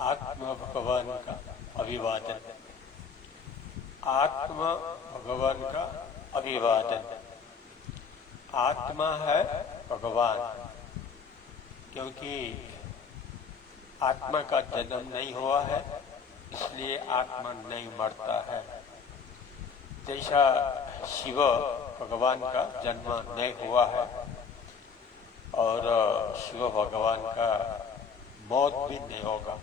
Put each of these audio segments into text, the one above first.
आत्मा भगवान का अभिवादन। आत्मा भगवान का अभिवादन। आत्मा है भगवान, क्योंकि आत्मा का जन्म नहीं हुआ है, इसलिए आत्मा नहीं मरता है। जैसा शिव भगवान का जन्म नहीं हुआ है और शिव भगवान का मौत भी नहीं होगा,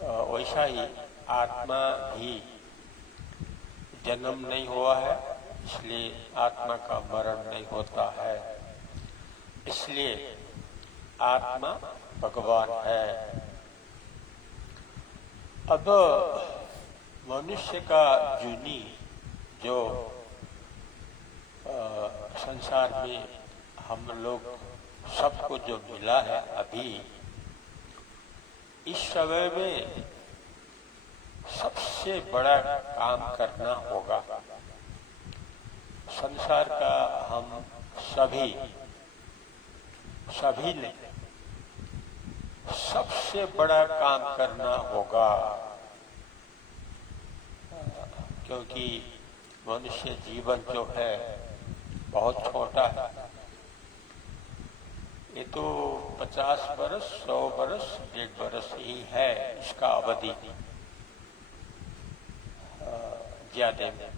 वैसा ही आत्मा भी जन्म नहीं हुआ है, इसलिए आत्मा का मरण नहीं होता है। इसलिए आत्मा भगवान है। अब मनुष्य का जूनी जो संसार में हम लोग सबको जो मिला है, अभी इस समय में सबसे बड़ा काम करना होगा। संसार का हम सभी ने सबसे बड़ा काम करना होगा, क्योंकि मनुष्य जीवन जो है बहुत छोटा है। ये तो 50 वर्ष, 100 वर्ष, 1.5 वर्ष ही है इसका अवधि, ज्यादा में।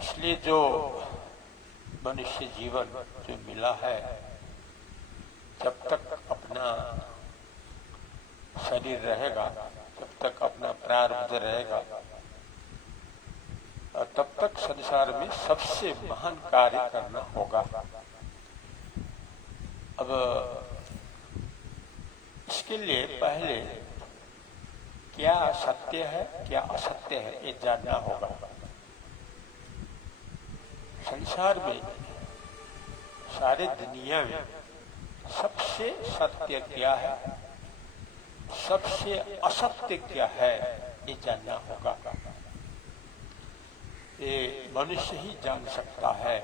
इसलिए जो मनुष्य जीवन जो मिला है, जब तक अपना शरीर रहेगा, जब तक अपना प्रारब्ध रहेगा, तब तक संसार में सबसे महान कार्य करना होगा। अब इसके लिए पहले क्या सत्य है, क्या असत्य है, ये जानना होगा। संसार में, सारे दुनिया में सबसे सत्य क्या है, सबसे असत्य क्या है, ये जानना होगा। ये मनुष्य ही जान सकता है,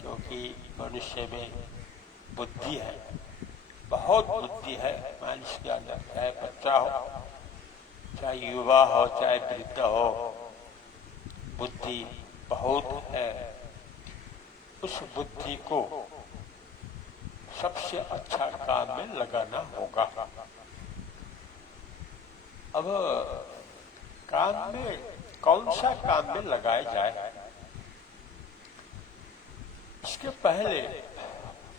क्योंकि मनुष्य में बुद्धि है, बहुत बुद्धि है मनुष्य के अंदर। चाहे बच्चा हो, चाहे युवा हो, चाहे वृद्ध हो, बुद्धि बहुत है। उस बुद्धि को सबसे अच्छा काम में लगाना होगा। अब काम में कौन सा काम में लगाया जाए, इसके पहले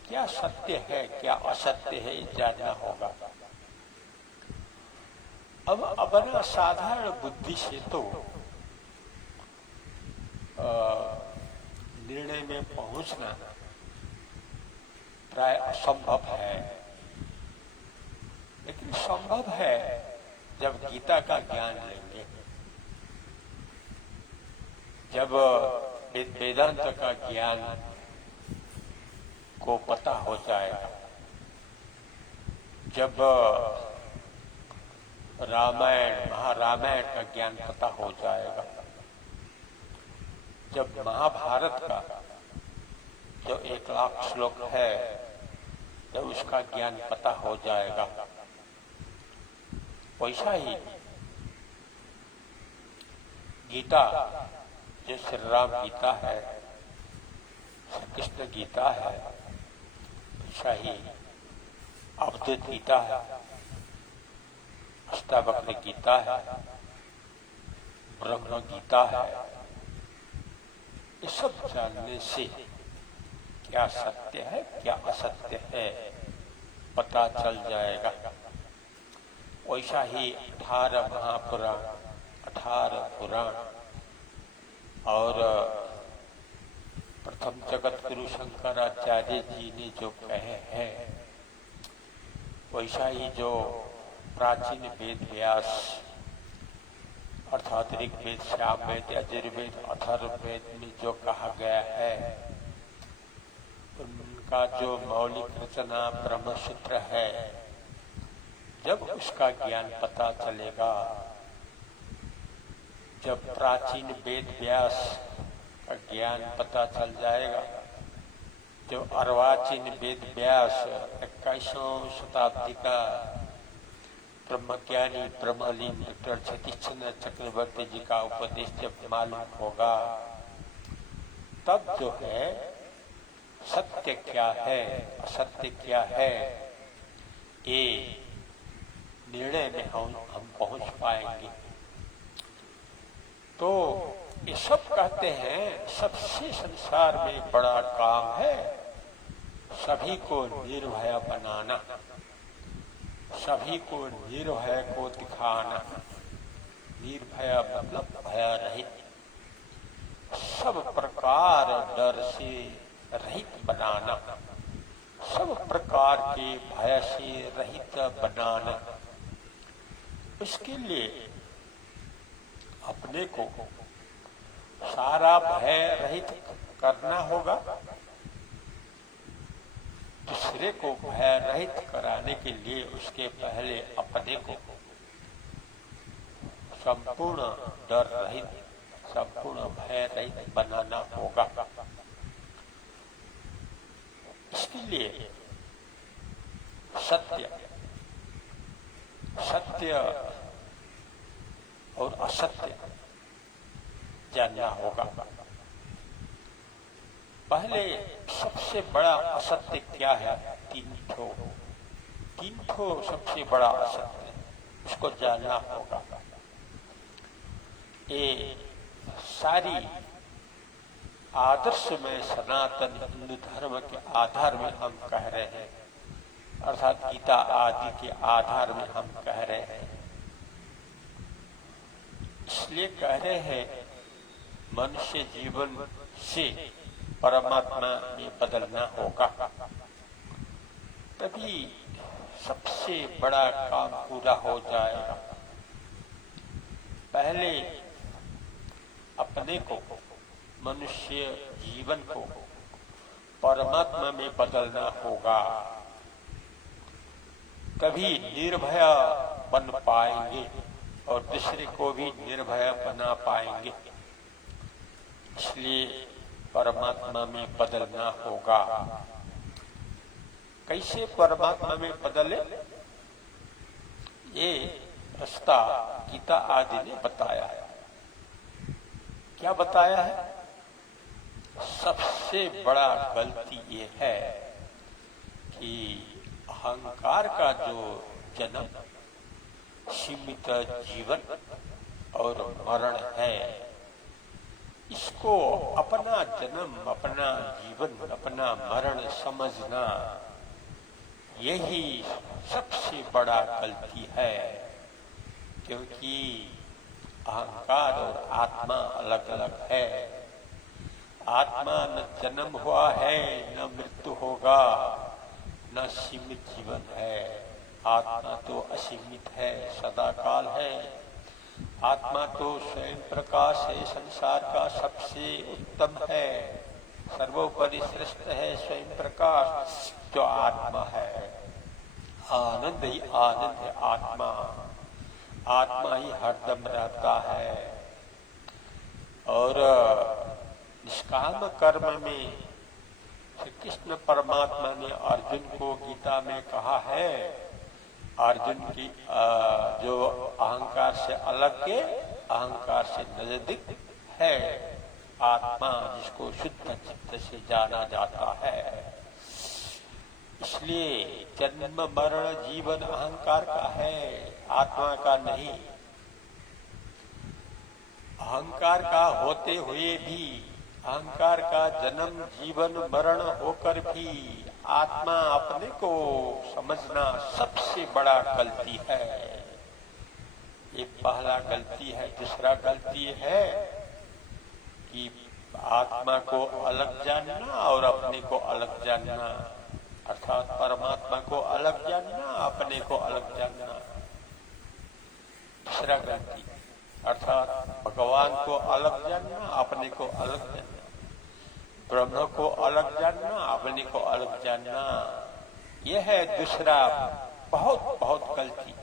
क्या सत्य है, क्या असत्य है, ये जानना होगा। अब अपना साधारण बुद्धि से तो निर्णय में पहुंचना प्राय असंभव है, लेकिन संभव है जब गीता का ज्ञान लेंगे, जब वेदांत का ज्ञान को पता हो जाएगा, जब रामायण महारामायण का ज्ञान पता हो जाएगा, जब महाभारत का जो 1 लाख श्लोक है, जब उसका ज्ञान पता हो जाएगा, वैसा ही गीता जो श्री राम गीता है, श्री कृष्ण गीता है, वैसा ही अवधूत गीता है, अष्टावक्र गीता है, ब्रह्म गीता है। ये सब जानने से क्या सत्य है, क्या असत्य है, पता चल जाएगा। वैसा ही 18 महापुराण, 18 पुराण और प्रथम जगत गुरु शंकराचार्य जी ने जो कहे हैं, वैसा ही जो प्राचीन वेद व्यास अर्थात ऋग्वेद, सामवेद, यजुर्वेद, अथर्ववेद में जो कहा गया है, उनका जो मौलिक रचना ब्रह्मसूत्र है, जब उसका ज्ञान पता चलेगा, जब प्राचीन वेद व्यास का ज्ञान पता चल जाएगा, जो अर्वाचीन वेद व्यास 28वीं शताब्दी का ब्रह्मज्ञानी ब्रह्मलीन डॉक्टर सतीशचंद्र चक्रवर्ती जी का उपदेश जब मालूम होगा, तब जो है सत्य क्या है असत्य क्या है, ये निर्णय में हम पहुंच पाएंगे। तो ये सब कहते हैं सबसे संसार में बड़ा काम है सभी को निर्भय बनाना, सभी को निर्भय को दिखाना। निर्भय मतलब भय रहित, सब प्रकार डर से रहित बनाना, सब प्रकार के भय से रहित बनाना। इसके लिए अपने को सारा भय रहित करना होगा, दूसरे को भय रहित कराने के लिए उसके पहले अपने को संपूर्ण डर रहित, संपूर्ण भय रहित बनाना होगा। इसके लिए सत्य सत्य और असत्य जानना होगा। पहले सबसे बड़ा असत्य क्या है? तीन ठो सबसे बड़ा असत्य, उसको जानना होगा। ये सारी आदर्श में सनातन हिंदू धर्म के आधार में हम कह रहे हैं, अर्थात गीता आदि के आधार में हम कह रहे हैं। इसलिए कह रहे हैं मनुष्य जीवन से परमात्मा में बदलना होगा, तभी सबसे बड़ा काम पूरा हो जाएगा। पहले अपने को, मनुष्य जीवन को परमात्मा में बदलना होगा, तभी निर्भय बन पाएंगे और दूसरे को भी निर्भय बना पाएंगे। इसलिए परमात्मा में बदलना होगा। कैसे परमात्मा में बदले, ये रास्ता गीता आदि ने बताया है। क्या बताया है? सबसे बड़ा गलती ये है कि अहंकार का जो जन्म, सीमित जीवन और मरण है, इसको अपना जन्म, अपना जीवन, अपना मरण समझना, यही सबसे बड़ा गलती है। क्योंकि अहंकार और आत्मा अलग अलग है। आत्मा न जन्म हुआ है, न मृत्यु होगा, न सीमित जीवन है। आत्मा तो असीमित है, सदाकाल है। आत्मा तो स्वयं प्रकाश है, संसार का सबसे उत्तम है, सर्वोपरि श्रेष्ठ है स्वयं प्रकाश जो आत्मा है। आनंद ही आनंद है आत्मा, आत्मा ही हरदम रहता है। और निष्काम कर्म में श्री कृष्ण परमात्मा ने अर्जुन को गीता में कहा है, अर्जुन की जो अहंकार से अलग के, अहंकार से नजदीक है आत्मा, जिसको शुद्ध चित्त से जाना जाता है। इसलिए जन्म मरण जीवन अहंकार का है, आत्मा का नहीं। अहंकार का होते हुए भी, अहंकार का जन्म जीवन मरण होकर भी आत्मा अपने को समझना सबसे बड़ा गलती है। ये पहला गलती है। दूसरा गलती है कि आत्मा को अलग जानना और अपने को अलग जानना, अर्थात परमात्मा को अलग जानना, अपने को अलग जानना। दूसरा गलती, अर्थात भगवान को अलग जानना, अपने को अलग जानना, ब्रह्म को अलग जानना, अपने को अलग जानना, यह है दूसरा बहुत बहुत गलती।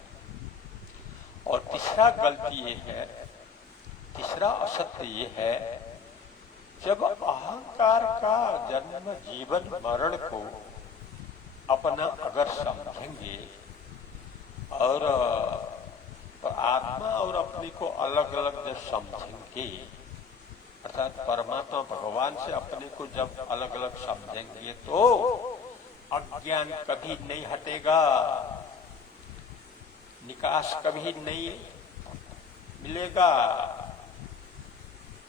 और तीसरा गलती ये है, तीसरा असत्य ये है, जब अहंकार का जन्म जीवन मरण को अपना अगर समझेंगे और आत्मा और अपने को अलग अलग जब समझेंगे, अर्थात परमात्मा भगवान से अपने को जब अलग अलग समझेंगे तो अज्ञान कभी नहीं हटेगा, निकास कभी नहीं मिलेगा।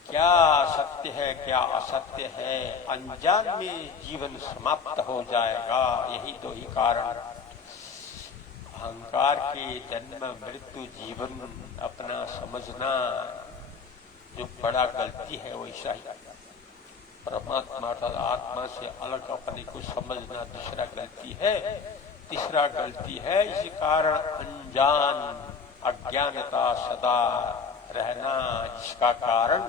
क्या सत्य है क्या असत्य है, अनजान में जीवन समाप्त हो जाएगा। यही तो ही कारण अहंकार के जन्म मृत्यु जीवन अपना समझना जो बड़ा गलती है, वैसा ही परमात्मा अर्थात आत्मा से अलग अपने को समझना दूसरा गलती है। तीसरा गलती है इसी कारण अनजान अज्ञानता सदा रहना, जिसका कारण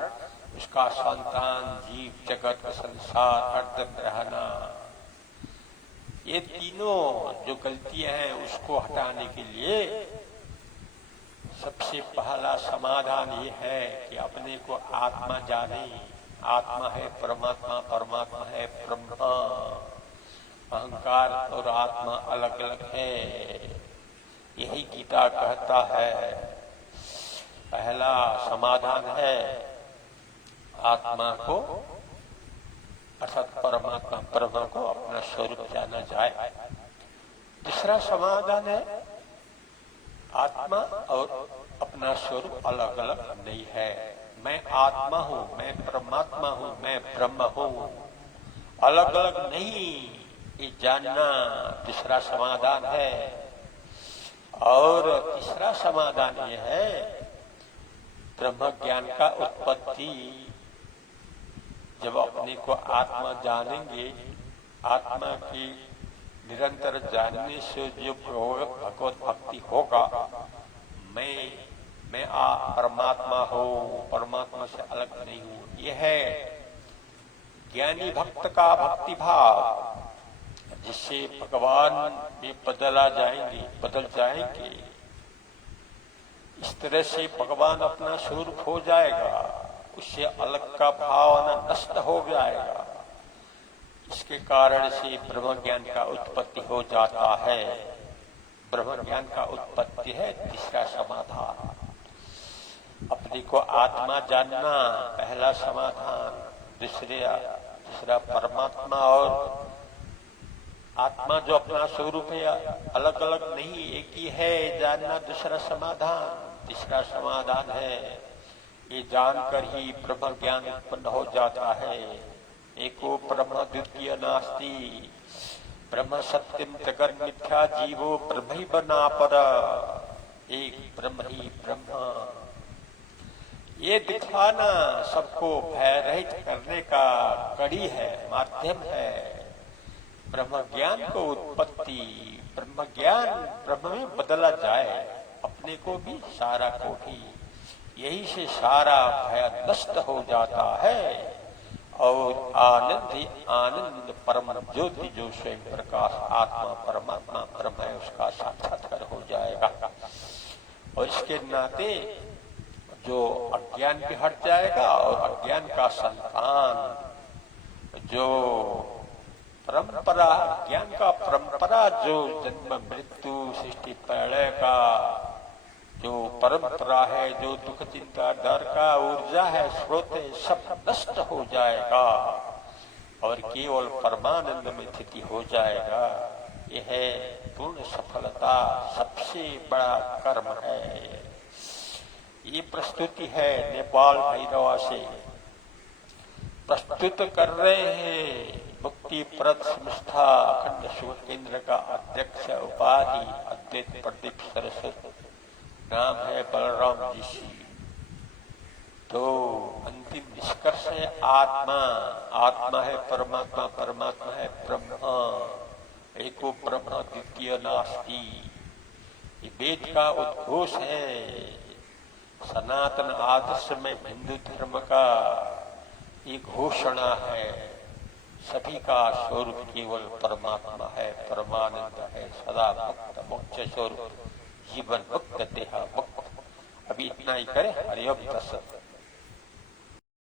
उसका संतान जीव जगत संसार हरदम रहना। ये तीनों जो गलतियां हैं उसको हटाने के लिए सबसे पहला समाधान ये है कि अपने को आत्मा जाने। आत्मा है परमात्मा, परमात्मा है ब्रह्मा। अहंकार और आत्मा अलग अलग है, यही गीता कहता है। पहला समाधान है आत्मा को अर्थात परमात्मा ब्रह्म को अपना स्वरूप जाना जाए। दूसरा समाधान है आत्मा और अपना स्वरूप अलग अलग नहीं है। मैं आत्मा हूं, मैं परमात्मा हूं, मैं ब्रह्म हूं, अलग अलग नहीं, ये जानना दूसरा समाधान है। और तीसरा समाधान ये है ब्रह्म ज्ञान का उत्पत्ति। जब अपने को आत्मा जानेंगे, आत्मा की निरंतर जानने से जो भगवत भक्ति होगा, मैं परमात्मा हूँ, परमात्मा से अलग नहीं हूँ, यह है ज्ञानी भक्त का भक्ति भाव, जिससे भगवान में बदल जाएंगे। इस तरह से भगवान अपना स्वरूप हो जाएगा, उससे अलग का भावना नष्ट हो जाएगा। इसके कारण से ब्रह्म ज्ञान का उत्पत्ति हो जाता है। ब्रह्म ज्ञान का उत्पत्ति है तीसरा समाधान। अपने को आत्मा जानना पहला समाधान, दूसरा परमात्मा और आत्मा जो अपना स्वरूप है अलग अलग नहीं, एक ही है, जानना दूसरा समाधान। तीसरा समाधान है ये जानकर ही ब्रह्म ज्ञान उत्पन्न हो जाता है। एको ब्रह्म द्वितीय नास्ति, ब्रह्म सत्यम जगत मिथ्या, जीवो ब्रह्म ही बना पर, एक ब्रह्म ही ब्रह्म। ये दिखाना सबको भय रहित करने का कड़ी है, माध्यम है। ब्रह्म ज्ञान को उत्पत्ति, ब्रह्म ज्ञान ब्रह्म में बदला जाए, अपने को भी सारा को भी। यही से सारा भय नष्ट हो जाता है और आनंद ही आनंद परम ज्योति जो स्वयं प्रकाश आत्मा परमात्मा ब्रह्म है उसका साक्षात्कार हो जाएगा। और इसके नाते जो अज्ञान भी हट जाएगा और अज्ञान का संतान जो परंपरा, ज्ञान का परंपरा जो जन्म मृत्यु सृष्टि प्रलय का जो परंपरा है, जो दुख चिंता डर का ऊर्जा है, स्रोत है, सब नष्ट हो जाएगा और केवल परमानंद में स्थिति हो जाएगा। यह है पूर्ण सफलता, सबसे बड़ा कर्म है। ये प्रस्तुति है नेपाल भैरवा से प्रस्तुत कर रहे हैं मुक्ति प्रद संस्था अखंड शिव केंद्र का अध्यक्ष उपाधि अद्वैत प्रदीप सरस्वती, नाम है बलराम ऋषि। तो अंतिम निष्कर्ष है आत्मा, आत्मा है परमात्मा, परमात्मा है ब्रह्म, एको ब्रह्म द्वितीय नास्ति। ये वेद का उद्घोष है, सनातन आदर्श में हिंदू धर्म का एक घोषणा है। सभी का स्वरूप केवल परमात्मा है, परमानंद है, सदा मुक्त मोक्ष स्वरूप, जीवन मुक्त देहा मुक्त। अभी इतना ही करें। हरिओम तत्सत।